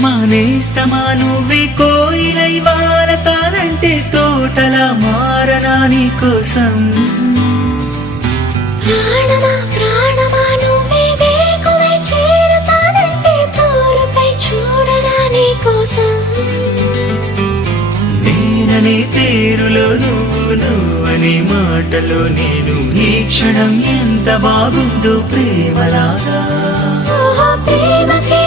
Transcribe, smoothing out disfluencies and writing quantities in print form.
ఇష్టమా నేస్తమా నువ్వే కోయిలై వారతానంటే తోటలా మారనా నీ కోసం. ప్రాణమా ప్రాణమా నువ్వే వేకువై చేరతానంటే తోరుపై చూడనా నీ కోసం. నేననే పేరులో నువ్వనే మాటలో నేను ఈ క్షణం ఎంత బాగుందో ప్రేమలాగా. ఓహో ప్రేమకి